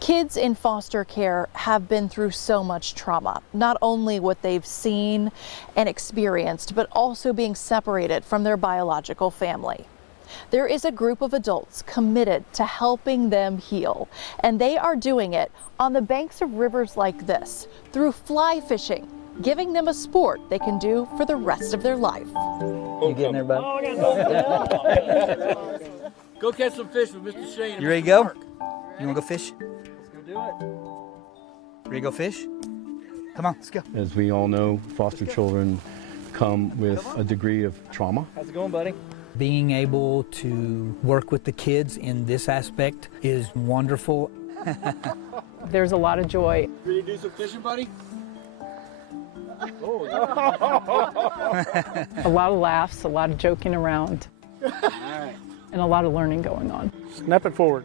Kids in foster care have been through so much trauma, not only what they've seen and experienced, but also being separated from their biological family. There is a group of adults committed to helping them heal, and they are doing it on the banks of rivers like this through fly fishing, giving them a sport they can do for the rest of their life. You getting there, bud? Go catch some fish with Mr. Shane. You ready to go? You want to go fish? Let's go do it. Ready to go fish? Come on, let's go. As we all know, foster children come with a degree of trauma. How's it going, buddy? Being able to work with the kids in this aspect is wonderful. There's a lot of joy. Ready to do some fishing, buddy? Oh, A lot of laughs, a lot of joking around, all right. and a lot of learning going on. Snap it forward.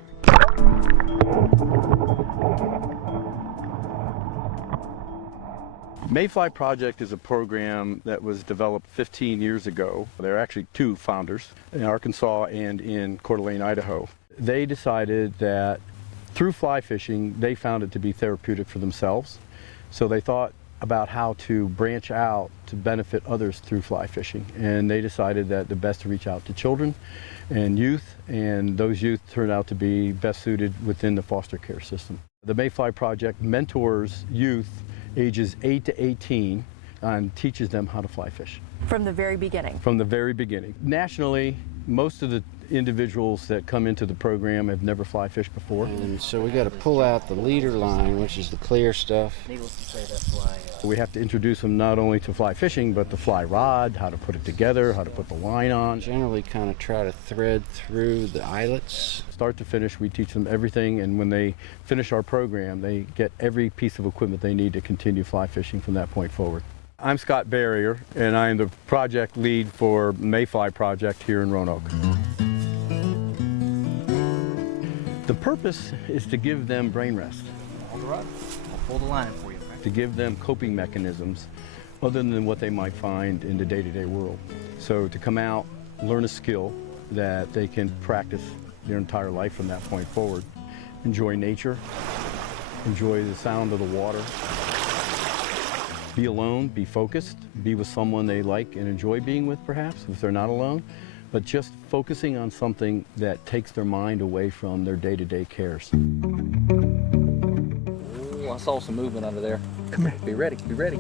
Mayfly Project is a program that was developed 15 years ago. There are actually two founders, in Arkansas and in Coeur d'Alene, Idaho. They decided that through fly fishing, they found it to be therapeutic for themselves. So they thought about how to branch out to benefit others through fly fishing. And they decided that the best to reach out to children and youth, and those youth turned out to be best suited within the foster care system. The Mayfly Project mentors youth ages 8 to 18 and teaches them how to fly fish. From the very beginning. From the very beginning. Nationally, most of the individuals that come into the program have never fly fished before. And so we got to pull out the leader line, which is the clear stuff. Needless to say, that fly. We have to introduce them not only to fly fishing, but the fly rod, how to put it together, how to put the line on. Generally kind of try to thread through the eyelets. Start to finish, we teach them everything, and when they finish our program, they get every piece of equipment they need to continue fly fishing from that point forward. I'm Scott Barrier, and I am the project lead for Mayfly Project here in Roanoke. The purpose is to give them brain rest. Hold the rod. I'll pull the line for you. To give them coping mechanisms other than what they might find in the day-to-day world. So to come out, learn a skill that they can practice their entire life from that point forward. Enjoy nature, enjoy the sound of the water. Be alone, be focused, be with someone they like and enjoy being with perhaps, if they're not alone, but just focusing on something that takes their mind away from their day-to-day cares. Ooh, I saw some movement under there. Come here. Be ready, be ready.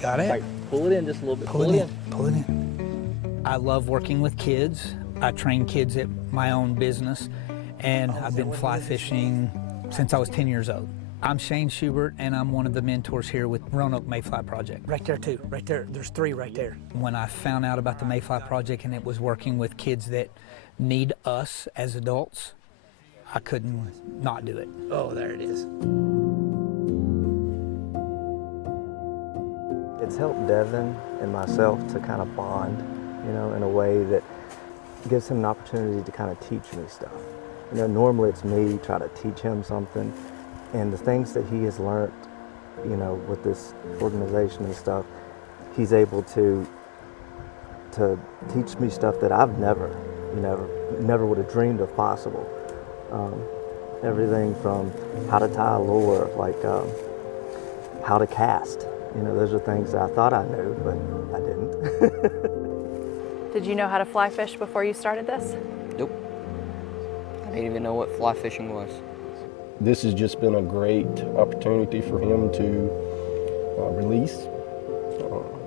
Got it? Right, pull it in just a little bit. Pull it in. Pull it in. I love working with kids. I train kids at my own business, and I've been fly fishing since I was 10 years old. I'm Shane Schubert, and I'm one of the mentors here with Roanoke Mayfly Project. Right there, too. Right there. There's 3 right there. When I found out about the Mayfly Project and it was working with kids that need us as adults, I couldn't not do it. Oh, there it is. It's helped Devin and myself to kind of bond, you know, in a way that gives him an opportunity to kind of teach me stuff. You know, normally it's me trying to teach him something, and the things that he has learned, you know, with this organization and stuff, he's able to teach me stuff that I've never would have dreamed of possible. Everything from how to tie a lure, like how to cast. You know, those are things that I thought I knew, but I didn't. Did you know how to fly fish before you started this? Nope. I didn't even know what fly fishing was. This has just been a great opportunity for him to release,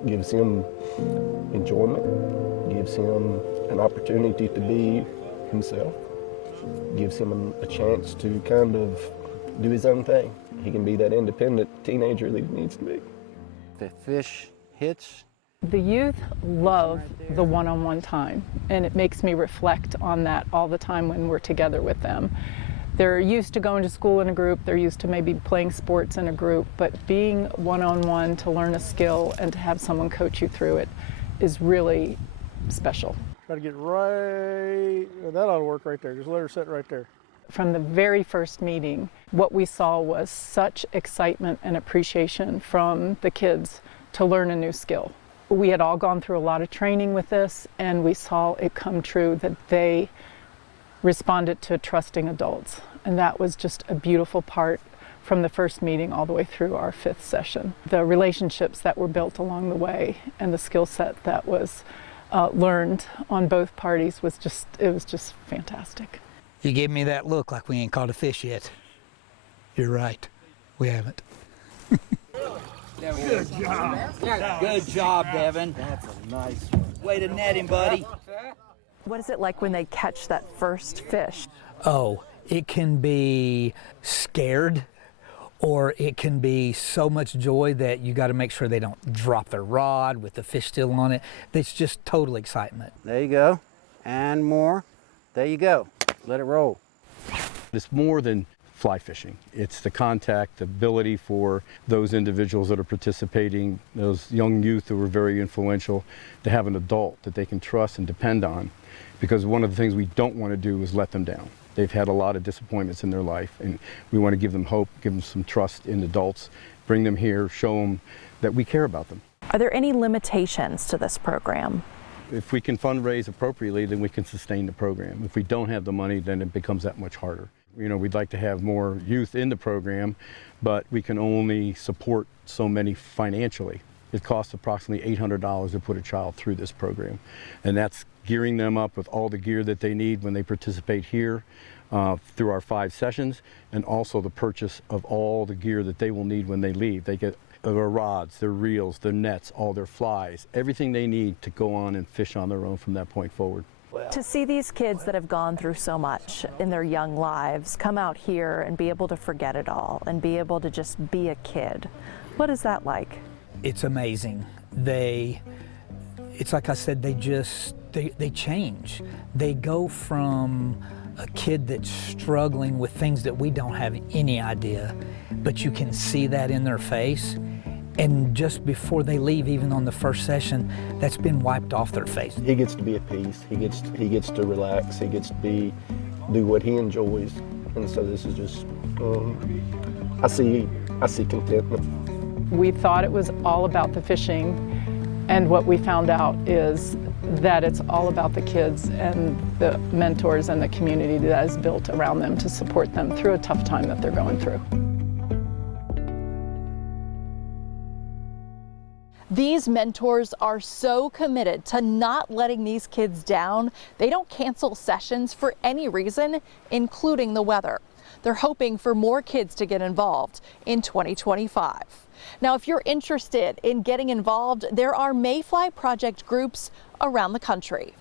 gives him enjoyment, gives him an opportunity to be himself, gives him a chance to kind of do his own thing. He can be that independent teenager that he needs to be. The fish hits. The youth love the one-on-one time, and it makes me reflect on that all the time when we're together with them. They're used to going to school in a group, they're used to maybe playing sports in a group, but being one-on-one to learn a skill and to have someone coach you through it is really special. Try to get right, that ought to work right there, just let her sit right there. From the very first meeting, what we saw was such excitement and appreciation from the kids to learn a new skill. We had all gone through a lot of training with this, and we saw it come true that they responded to trusting adults. And that was just a beautiful part from the first meeting all the way through our 5th session. The relationships that were built along the way and the skill set that was learned on both parties was just fantastic. You gave me that look like we ain't caught a fish yet. You're right, we haven't. Good job. Good job, Devin. That's a nice one. Way to net him, buddy. What is it like when they catch that first fish? Oh, it can be scared, or it can be so much joy that you got to make sure they don't drop their rod with the fish still on it. It's just total excitement. There you go. And more. There you go. Let it roll. It's more than fly fishing. It's the contact, the ability for those individuals that are participating, those young youth who are very influential, to have an adult that they can trust and depend on. Because one of the things we don't want to do is let them down. They've had a lot of disappointments in their life, and we want to give them hope, give them some trust in adults, bring them here, show them that we care about them. Are there any limitations to this program? If we can fundraise appropriately, then we can sustain the program. If we don't have the money, then it becomes that much harder. You know, we'd like to have more youth in the program, but we can only support so many financially. It costs approximately $800 to put a child through this program, and that's gearing them up with all the gear that they need when they participate here through our 5 sessions, and also the purchase of all the gear that they will need when they leave. They get their rods, their reels, their nets, all their flies, everything they need to go on and fish on their own from that point forward. To see these kids that have gone through so much in their young lives come out here and be able to forget it all and be able to just be a kid, what is that like? It's amazing. It's like I said, they change. They go from a kid that's struggling with things that we don't have any idea, but you can see that in their face. And just before they leave, even on the first session, that's been wiped off their face. He gets to be at peace. He gets to relax. He gets to do what he enjoys. And so this is just, I see contentment. We thought it was all about the fishing, and what we found out is that it's all about the kids and the mentors and the community that is built around them to support them through a tough time that they're going through. These mentors are so committed to not letting these kids down. They don't cancel sessions for any reason, including the weather. They're hoping for more kids to get involved in 2025. Now, if you're interested in getting involved, there are Mayfly Project groups around the country.